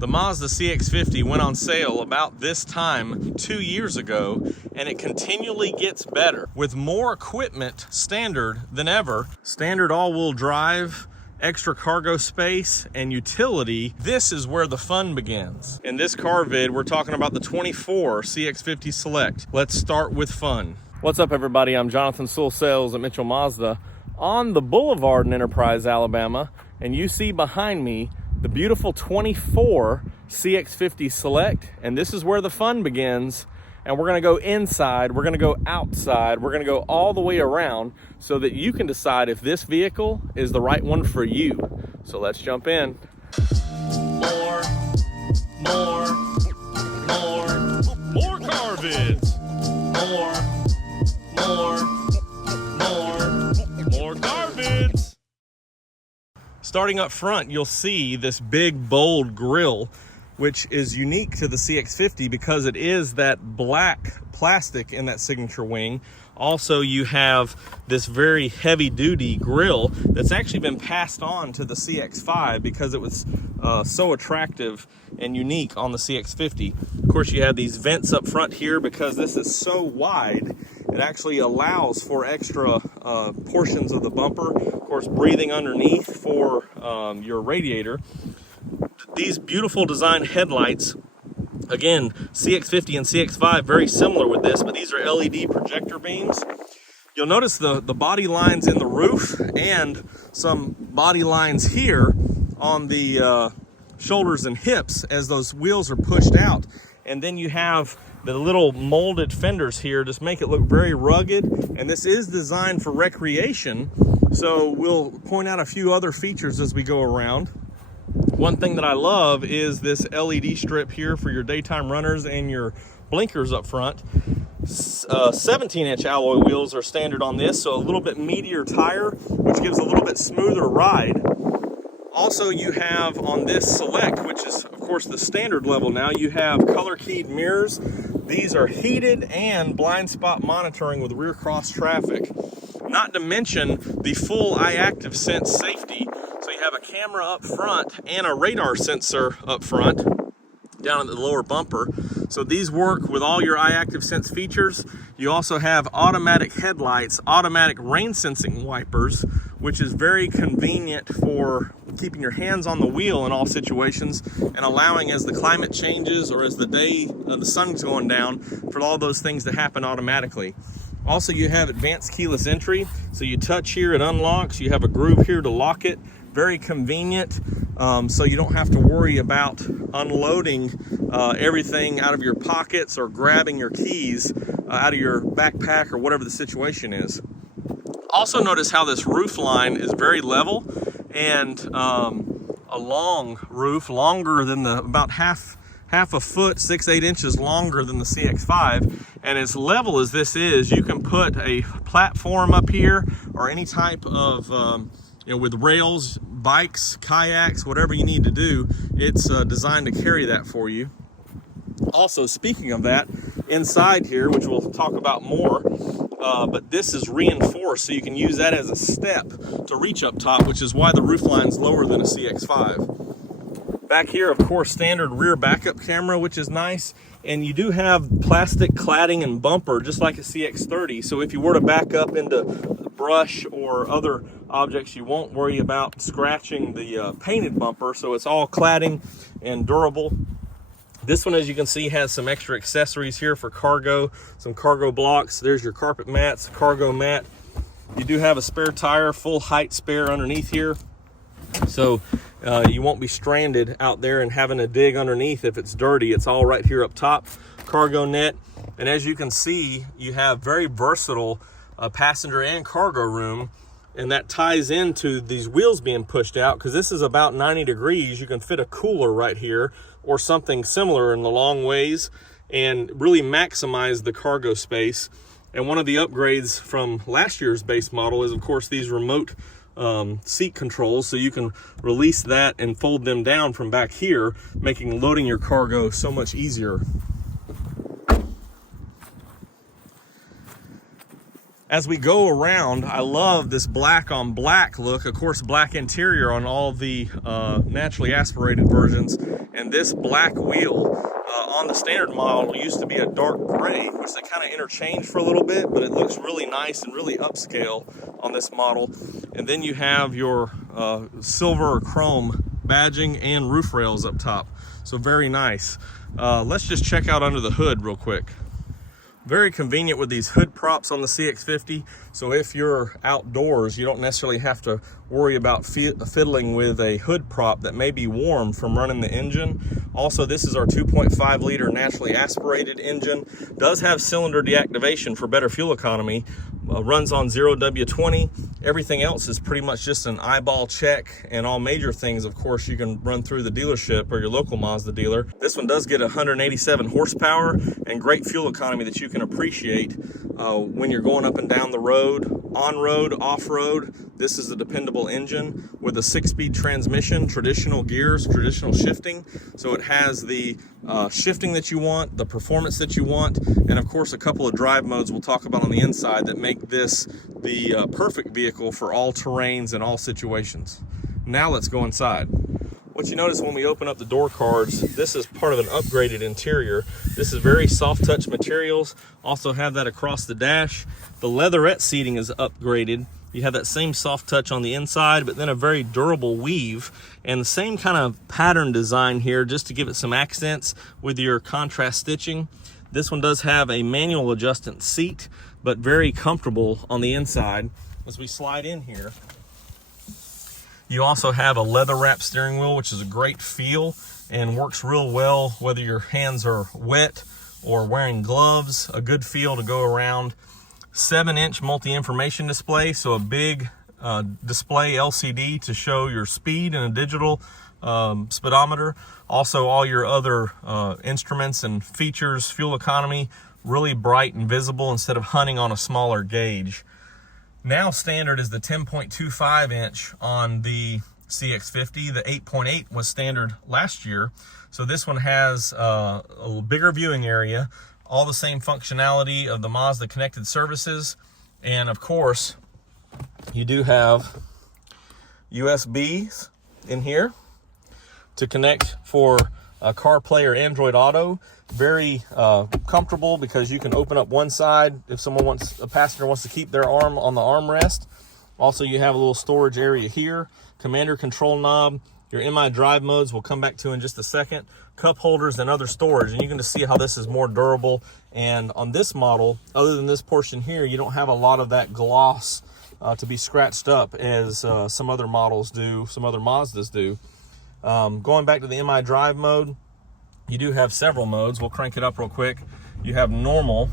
The Mazda CX-50 went on sale about this time 2 years ago, and it continually gets better with more equipment standard than ever. Standard all-wheel drive, extra cargo space, and utility. This is where the fun begins. In this car vid, we're talking about the 24 CX-50 Select. Let's start with fun. What's up, everybody? I'm Jonathan Sewell Sales at Mitchell Mazda on the Boulevard in Enterprise, Alabama, and you see behind me the beautiful 24 CX-50 Select, and this is where the fun begins. And we're gonna go inside, we're gonna go outside, we're gonna go all the way around so that you can decide if this vehicle is the right one for you. So let's jump in. More car vids. More car vids. Starting up front, you'll see this big, bold grille, which is unique to the CX-50 because it is that black plastic in that signature wing. Also, you have this very heavy-duty grille that's actually been passed on to the CX-5 because it was so attractive and unique on the CX-50. Of course, you have these vents up front here because this is so wide. It actually allows for extra portions of the bumper, of course, breathing underneath for your radiator. These beautiful design headlights, again, CX-50 and CX-5, very similar with this, but these are LED projector beams. You'll notice the body lines in the roof and some body lines here on the shoulders and hips as those wheels are pushed out. And then you have the little molded fenders here, just make it look very rugged. And this is designed for recreation, so we'll point out a few other features as we go around. One thing that I love is this LED strip here for your daytime runners and your blinkers up front. 17-inch alloy wheels are standard on this, so a little bit meatier tire, which gives a little bit smoother ride. Also, you have on this Select, which is of course the standard level now, you have color keyed mirrors. These are heated and blind spot monitoring with rear cross traffic. Not to mention the full iActive Sense safety. So you have a camera up front and a radar sensor up front down at the lower bumper. So these work with all your iActive Sense features. You also have automatic headlights, automatic rain sensing wipers, which is very convenient for keeping your hands on the wheel in all situations and allowing, as the climate changes or as the sun's going down, for all those things to happen automatically. Also, you have advanced keyless entry. So you touch here, it unlocks. You have a groove here to lock it. Very convenient, so you don't have to worry about unloading everything out of your pockets or grabbing your keys out of your backpack or whatever the situation is. Also, notice how this roof line is very level and a long roof, longer than about half a foot, 6-8 inches longer than the CX-5. And as level as this is, you can put a platform up here or any type of with rails, bikes, kayaks, whatever you need to do, it's designed to carry that for you. Also, speaking of that, inside here, which we'll talk about more, but this is reinforced, so you can use that as a step to reach up top, which is why the roof line's lower than a CX-5. Back here, of course, standard rear backup camera, which is nice. And you do have plastic cladding and bumper, just like a CX-30. So if you were to back up into brush or other objects, you won't worry about scratching the painted bumper. So it's all cladding and durable. This one, as you can see, has some extra accessories here for cargo, some cargo blocks. There's your carpet mats, cargo mat. You do have a spare tire, full height spare underneath here. So you won't be stranded out there and having to dig underneath if it's dirty. It's all right here up top. Cargo net. And as you can see, you have very versatile passenger and cargo room. And that ties into these wheels being pushed out, because this is about 90 degrees. You can fit a cooler right here or something similar in the long ways and really maximize the cargo space. And one of the upgrades from last year's base model is, of course, these remote seat controls, so you can release that and fold them down from back here, making loading your cargo so much easier. As we go around, I love this black on black look. Of course, black interior on all the naturally aspirated versions. And this black wheel on the standard model used to be a dark gray, which they kind of interchanged for a little bit, but it looks really nice and really upscale on this model. And then you have your silver or chrome badging and roof rails up top. So very nice. Let's just check out under the hood real quick. Very convenient with these hood props on the CX-50. So if you're outdoors, you don't necessarily have to worry about fiddling with a hood prop that may be warm from running the engine. Also, this is our 2.5 liter naturally aspirated engine. Does have cylinder deactivation for better fuel economy. Runs on 0W20. Everything else is pretty much just an eyeball check, and all major things, of course, you can run through the dealership or your local Mazda dealer. This one does get 187 horsepower and great fuel economy that you can appreciate when you're going up and down the road, on-road, off-road. This is a dependable engine with a 6-speed transmission, traditional gears, traditional shifting. So it has the shifting that you want, the performance that you want, and of course a couple of drive modes we'll talk about on the inside that make this the perfect vehicle for all terrains and all situations. Now let's go inside. What you notice when we open up the door cards, this is part of an upgraded interior. This is very soft touch materials. Also have that across the dash. The leatherette seating is upgraded. You have that same soft touch on the inside, but then a very durable weave and the same kind of pattern design here just to give it some accents with your contrast stitching. This one does have a manual adjustment seat, but very comfortable on the inside. As we slide in here, you also have a leather wrap steering wheel, which is a great feel and works real well whether your hands are wet or wearing gloves. A good feel to go around. 7-inch multi-information display, so a big display LCD to show your speed and a digital speedometer. Also all your other instruments and features, fuel economy, really bright and visible instead of hunting on a smaller gauge. Now standard is the 10.25 inch on the CX-50. The 8.8 was standard last year. So this one has a bigger viewing area, all the same functionality of the Mazda connected services. And of course, you do have USBs in here to connect for CarPlay or Android Auto. Very comfortable because you can open up one side if a passenger wants to keep their arm on the armrest. Also, you have a little storage area here, commander control knob, your MI drive modes we'll come back to in just a second, cup holders and other storage. And you can just see how this is more durable. And on this model, other than this portion here, you don't have a lot of that gloss to be scratched up as some other models do, some other Mazdas do. Going back to the MI drive mode, you do have several modes. We'll crank it up real quick. You have normal.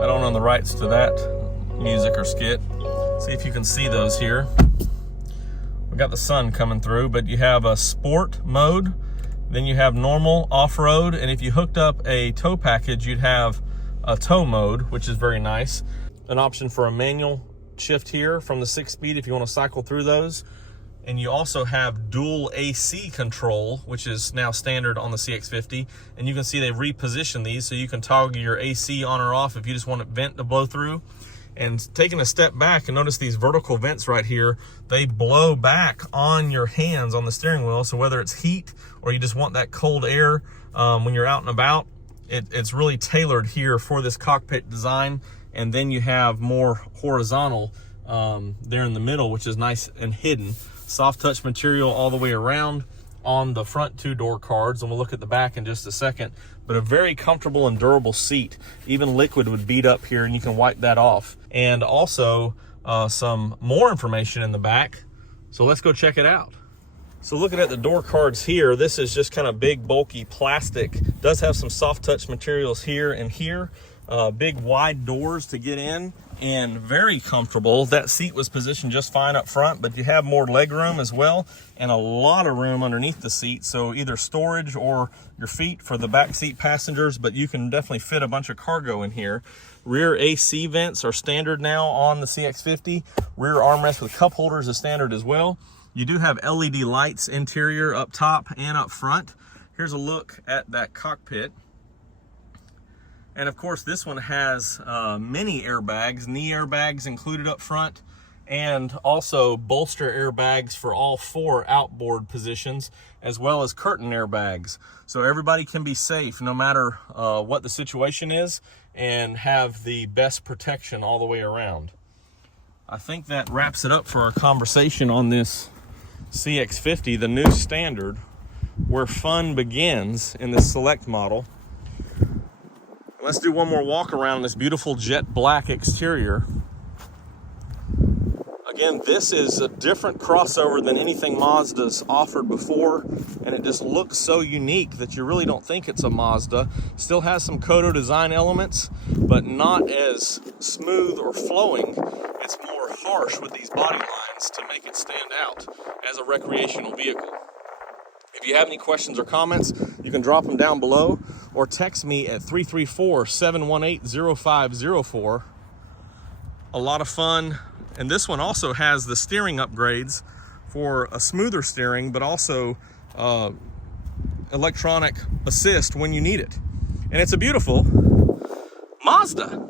I don't own the rights to that music or skit. See if you can see those here. We got the sun coming through, but you have a sport mode. Then you have normal, off-road, and if you hooked up a tow package, you'd have a tow mode, which is very nice. An option for a manual shift here from the 6-speed if you want to cycle through those. And you also have dual AC control, which is now standard on the CX-50. And you can see they reposition these so you can toggle your AC on or off if you just want a vent to blow through. And taking a step back and notice these vertical vents right here, they blow back on your hands on the steering wheel. So whether it's heat or you just want that cold air when you're out and about, it's really tailored here for this cockpit design. And then you have more horizontal there in the middle, which is nice and hidden. Soft touch material all the way around on the front two door cards, and we'll look at the back in just a second. But a very comfortable and durable seat. Even liquid would bead up here and you can wipe that off. And also some more information in the back. So let's go check it out. So looking at the door cards here, this is just kind of big, bulky plastic. Does have some soft touch materials here and here. Big wide doors to get in and very comfortable. That seat was positioned just fine up front, but you have more leg room as well and a lot of room underneath the seat. So either storage or your feet for the back seat passengers, but you can definitely fit a bunch of cargo in here. Rear AC vents are standard now on the CX-50. Rear armrest with cup holders is standard as well. You do have LED lights interior up top and up front. Here's a look at that cockpit. And of course, this one has mini airbags, knee airbags included up front, and also bolster airbags for all 4 outboard positions, as well as curtain airbags. So everybody can be safe no matter what the situation is, and have the best protection all the way around. I think that wraps it up for our conversation on this CX-50, the new standard, where fun begins in the Select model. Let's do one more walk around this beautiful jet black exterior. Again, this is a different crossover than anything Mazda's offered before, and it just looks so unique that you really don't think it's a Mazda. Still has some Kodo design elements, but not as smooth or flowing. It's more harsh with these body lines to make it stand out as a recreational vehicle. If you have any questions or comments, you can drop them down below or text me at 334-718-0504. A lot of fun. And this one also has the steering upgrades for a smoother steering, but also electronic assist when you need it. And it's a beautiful Mazda.